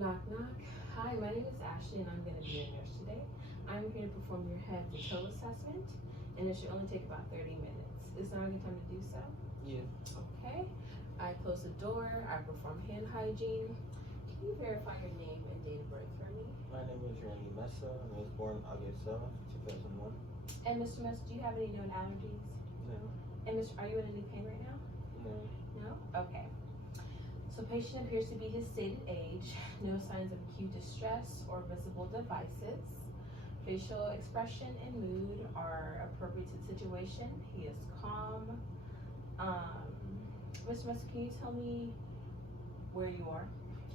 Knock, knock. Hi, my name is Ashley and I'm going to be your nurse today. I'm here to perform your head to toe assessment and it should only take about 30 minutes. Is now a good time to do so? Yeah. Okay. I close the door, I perform hand hygiene. Can you verify your name and date of birth for me? My name is Randy Mesa. I was born August 7th, 2001. And Mr. Mess, do you have any known allergies? No. And Mr. Are you in any pain right now? No. No? Okay. So patient appears to be his stated age, no signs of acute distress or visible devices. Facial expression and mood are appropriate to the situation. He is calm. Mr. Messer, can you tell me where you are?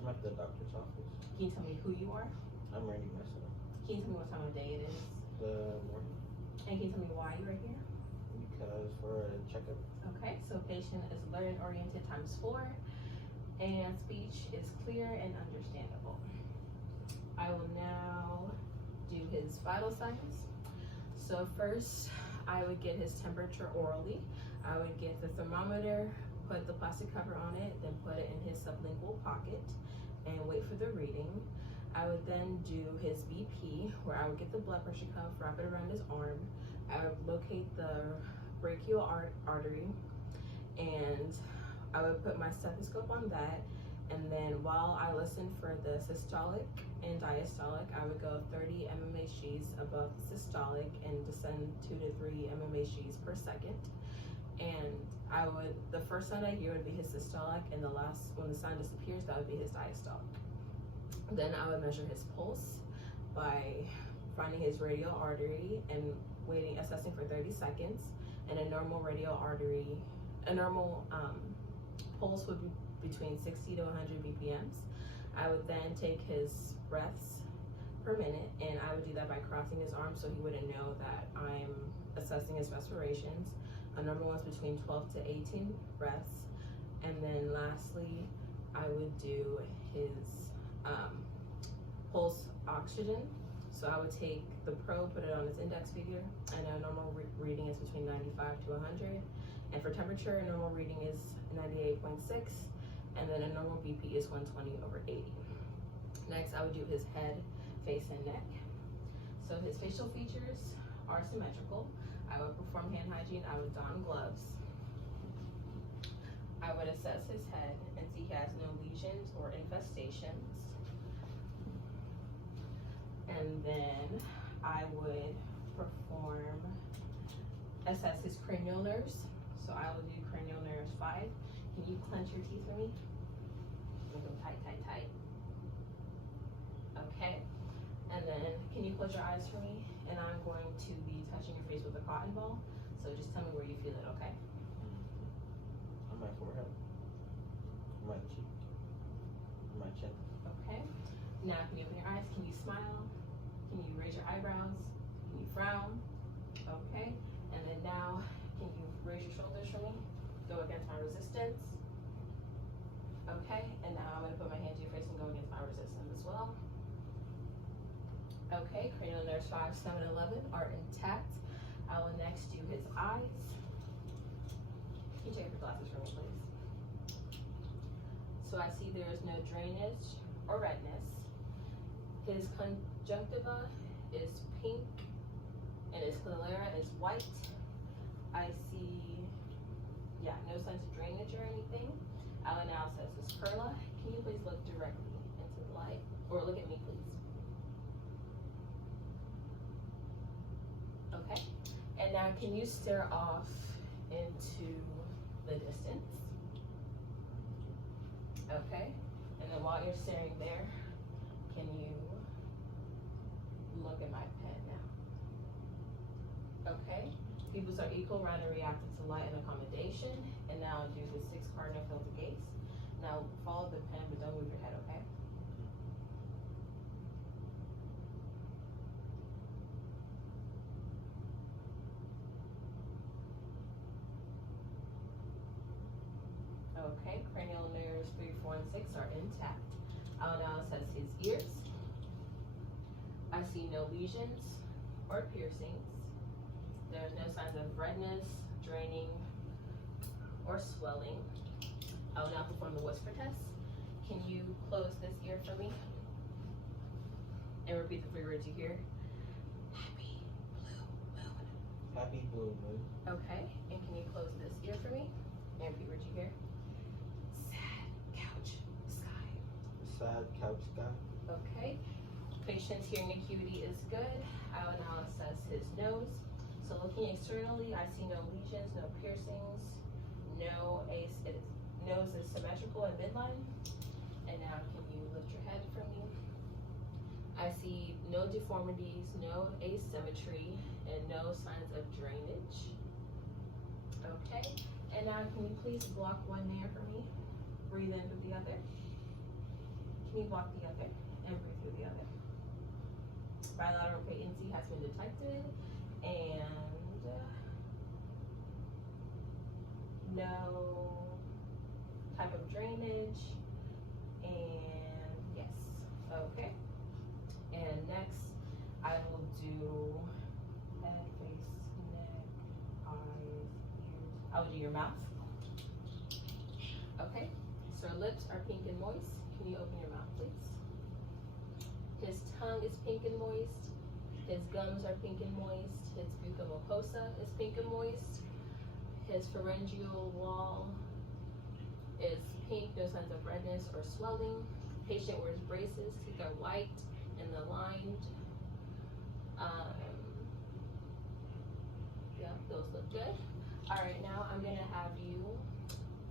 I'm at the doctor's office. Can you tell me who you are? I'm Randy Mesa. Can you tell me what time of day it is? The morning. And can you tell me why you are here? Because for a checkup. Okay, so patient is learn oriented times 4 and speech is clear and understandable. I will now do his vital signs. So first, I would get his temperature orally. I would get the thermometer, put the plastic cover on it, then put it in his sublingual pocket and wait for the reading. I would then do his BP, where I would get the blood pressure cuff, wrap it around his arm. I would locate the brachial artery, and I would put my stethoscope on that. And then while I listened for the systolic and diastolic, I would go 30 mmHgs above the systolic and descend 2 to 3 mmHgs per second. And the first sound I hear would be his systolic, and the last, when the sound disappears, that would be his diastolic. Then I would measure his pulse by finding his radial artery and assessing for 30 seconds. And a normal radial artery, a normal pulse would be between 60 to 100 BPMs. I would then take his breaths per minute, and I would do that by crossing his arms so he wouldn't know that I'm assessing his respirations. A normal one's between 12 to 18 breaths. And then lastly, I would do his pulse oxygen. So I would take the probe, put it on his index finger, and a normal reading is between 95 to 100. And for temperature, a normal reading is 98.6, and then a normal BP is 120/80. Next, I would do his head, face, and neck. So his facial features are symmetrical. I would perform hand hygiene. I would don gloves. I would assess his head and see he has no lesions or infestations. And then I would assess his cranial nerves. So I will do cranial nerves 5. Can you clench your teeth for me? Make them tight, tight, tight. Okay. And then can you close your eyes for me? And I'm going to be touching your face with a cotton ball. So just tell me where you feel it, okay? On my forehead. On my cheek. On my chin. Okay. Now can you open your eyes? Can you smile? Can you raise your eyebrows? Can you frown? Okay. And then now, can you raise your shoulders for me? Go against my resistance. Okay. And now I'm going to put my hand to your face and go against my resistance as well. Okay. Cranial nerves 5, 7, 11 are intact. I will next do his eyes. Can you take your glasses for me, please? So I see there is no drainage or redness. His conjunctiva is pink and his sclera is white. I see, no signs of drainage or anything. I'll now assess his perla. Can you please look directly into the light? Or look at me, please. Okay. And now can you stare off into the distance? Okay. And then while you're staring there, can you look at my pen now? Okay. Pupils are equal, round, and reactive to light and accommodation. And now do the 6 cardinal filter gates. Now follow the pen, but don't move your head, okay? Okay, cranial nerves 3, 4, and 6 are intact. I'll now assess his ears. I see no lesions or piercings. There's no signs of redness, draining, or swelling. I will now perform the whisper test. Can you close this ear for me? And repeat the 3 words you hear. Happy blue moon. Happy blue moon. Okay. And can you close this ear for me? And repeat what you hear. Sad couch sky. Sad couch guy. Okay. Patient's hearing acuity is good. I will now assess his nose. So looking externally, I see no lesions, no piercings, nose is symmetrical and midline. And now can you lift your head for me? I see no deformities, no asymmetry, and no signs of drainage. Okay. And now can you please block one ear for me? Breathe in through the other. Can you block the other? And breathe through the other. Bilateral patency has been detected, and no type of drainage, and yes, okay. And next, I will do head, face, neck, eyes, ears. I will do your mouth. Okay, so lips are pink and moist. Can you open your mouth, please? His tongue is pink and moist. His gums are pink and moist. His buccal mucosa is pink and moist. His pharyngeal wall is pink, no signs of redness or swelling. Patient wears braces. Teeth are white and aligned. Yeah, those look good. All right, now I'm gonna have you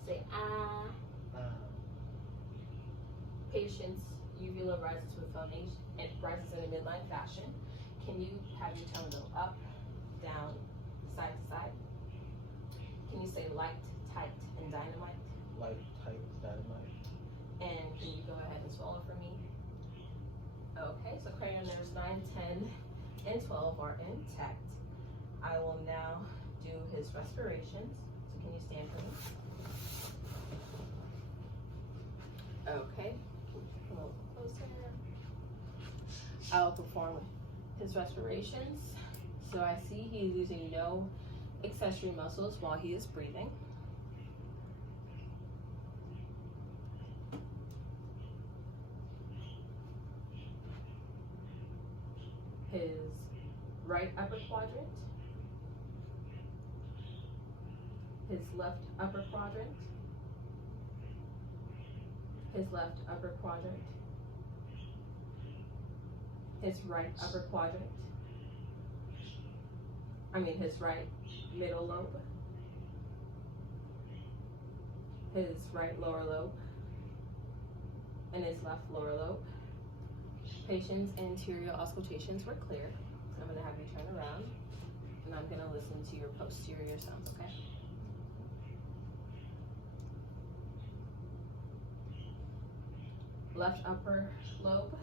say ah. Patient's uvula rises with phonation and rises in a midline fashion. Can you have your tongue go up, down, side to side? Can you say light, tight, and dynamite? Light, tight, dynamite. And can you go ahead and swallow for me? Okay, so cranial nerves 9, 10, and 12 are intact. I will now do his respirations. So can you stand for me? Okay, come a little closer. I'll perform his respirations. So I see he's using no accessory muscles while he is breathing. His right upper quadrant, his left upper quadrant, his left upper quadrant, his right upper quadrant, his right middle lobe, his right lower lobe, and his left lower lobe. Patient's anterior auscultations were clear. I'm going to have you turn around, and I'm going to listen to your posterior sounds, okay? Left upper lobe,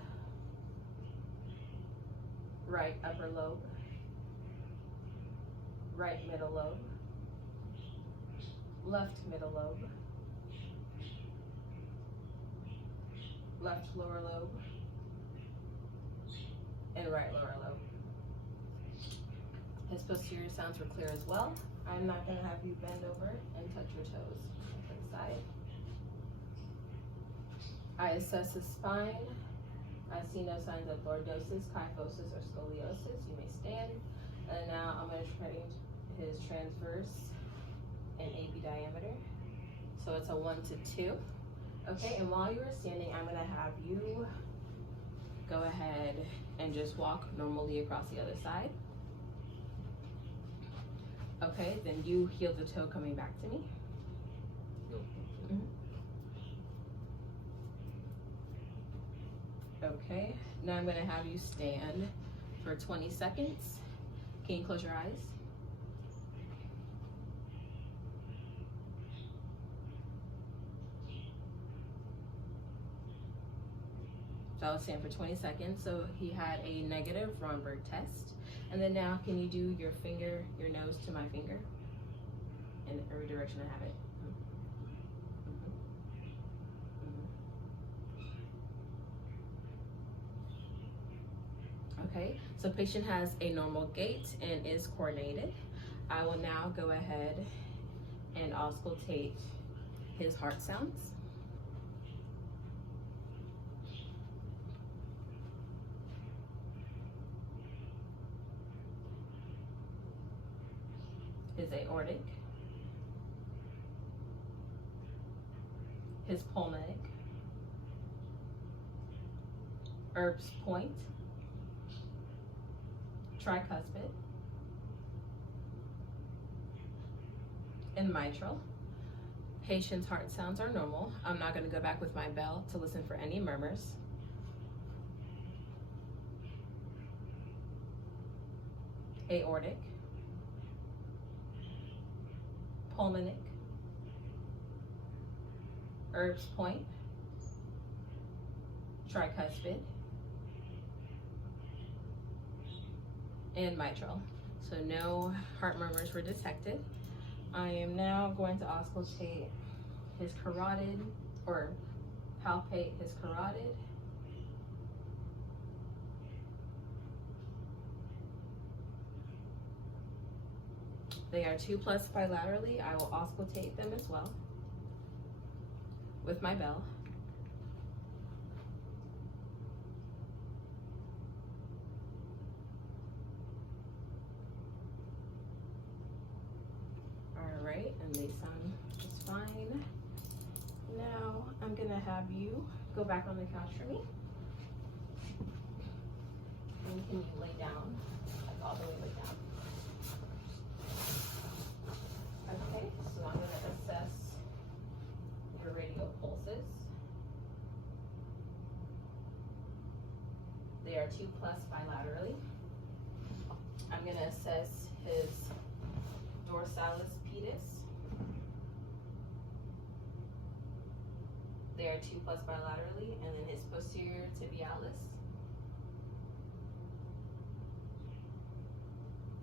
right upper lobe, right middle lobe, left middle lobe, left lower lobe, and right lower lobe. His posterior sounds were clear as well. I'm not going to have you bend over and touch your toes to the side. I assess his spine. I see no signs of lordosis, kyphosis, or scoliosis. You may stand. And now I'm going to train his transverse and AP diameter. So it's a 1 to 2. Okay, and while you are standing, I'm going to have you go ahead and just walk normally across the other side. Okay, then you heel the toe coming back to me. Okay, now I'm going to have you stand for 20 seconds. Can you close your eyes? So I was stand for 20 seconds. So he had a negative Romberg test. And then now, can you do your finger, your nose to my finger? In every direction I have it. Okay, so patient has a normal gait and is coordinated. I will now go ahead and auscultate his heart sounds. aortic, his pulmonic, Erb's point, tricuspid, and mitral. Patient's heart sounds are normal. I'm not going to go back with my bell to listen for any murmurs. Aortic, pulmonic, Erb's point, tricuspid, and mitral. So no heart murmurs were detected. I am now going to auscultate his carotid, or palpate his carotid, they are 2+ bilaterally. I will auscultate them as well with my bell. All right, and they sound just fine. Now I'm gonna have you go back on the couch for me. And can you lay down, like all the way lay down? Okay, so I'm gonna assess your radial pulses. They are 2+ bilaterally. I'm gonna assess his dorsalis pedis. They are 2+ bilaterally, and then his posterior tibialis.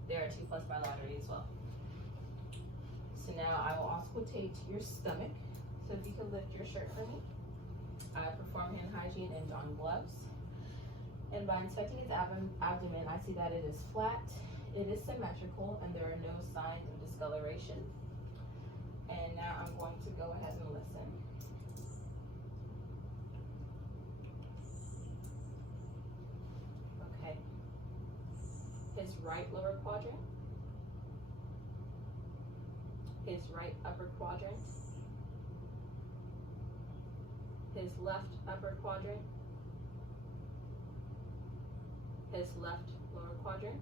They are 2+ bilaterally as well. So now I will auscultate your stomach. So if you could lift your shirt for me. I perform hand hygiene and don gloves. And by inspecting his abdomen, I see that it is flat, it is symmetrical, and there are no signs of discoloration. And now I'm going to go ahead and listen. Okay. His right lower quadrant, his right upper quadrant, his left upper quadrant, his left lower quadrant.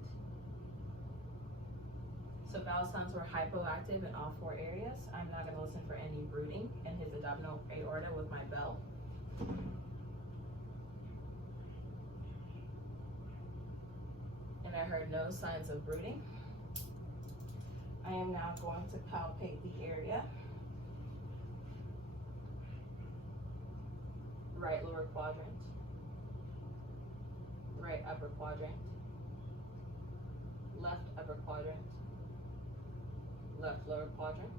So bowel sounds were hypoactive in all 4 areas. I'm not going to listen for any brooding in his abdominal aorta with my bell. And I heard no signs of brooding. I am now going to palpate the area. Right lower quadrant, right upper quadrant, left upper quadrant, left lower quadrant.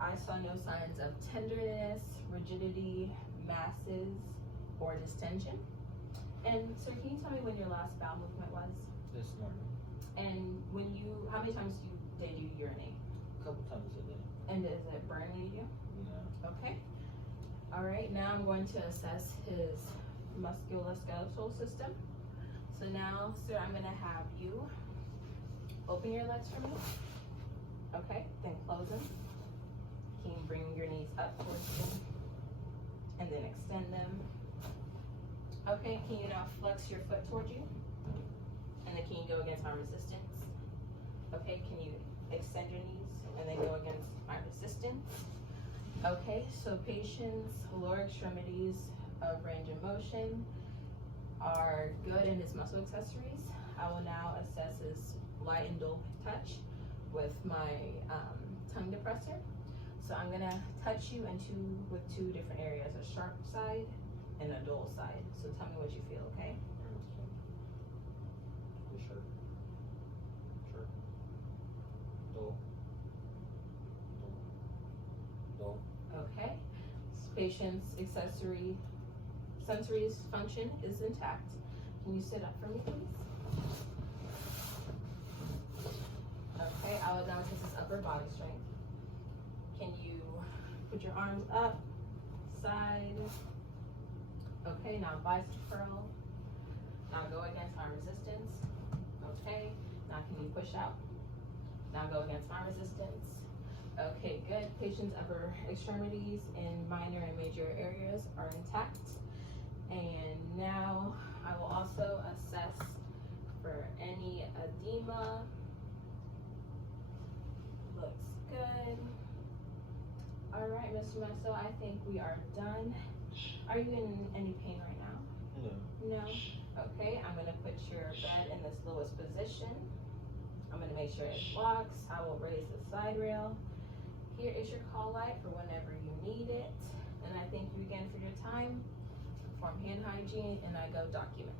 I saw no signs of tenderness, rigidity, masses, or distension. And sir, can you tell me when your last bowel movement was? This morning. And when you, how many times did you urinate? A couple times a day. And is it burning you? Yeah. Okay. All right, now I'm going to assess his musculoskeletal system. So now, sir, I'm gonna have you open your legs for me. Okay, then close them. Can you bring your knees up towards you? And then extend them. Okay, can you now flex your foot towards you? And then can you go against my resistance? Okay, can you extend your knees and then go against my resistance? Okay, so patient's lower extremities of range of motion are good in his muscle accessories. I will now assess his light and dull touch with my tongue depressor. So I'm gonna touch you with 2 different areas, a sharp side and a dull side. So tell me what you feel, okay? Sure. Sure. Dull. Dull. Dull. Okay. Patient's sensory function is intact. Can you sit up for me, please? Okay, I will now test his upper body strength. Can you put your arms up, side? Okay, now bicep curl. Now go against arm resistance. Okay, now can you push out? Now go against my resistance. Okay, good. Patient's upper extremities in minor and major areas are intact. And now I will also assess for any edema. Looks good. All right, Mr. Meso, I think we are done. Are you in any pain right now? No. No? Okay, I'm gonna put your bed in this lowest position. I'm gonna make sure it locks. I will raise the side rail. Here is your call light for whenever you need it. And I thank you again for your time. Perform hand hygiene and I go document.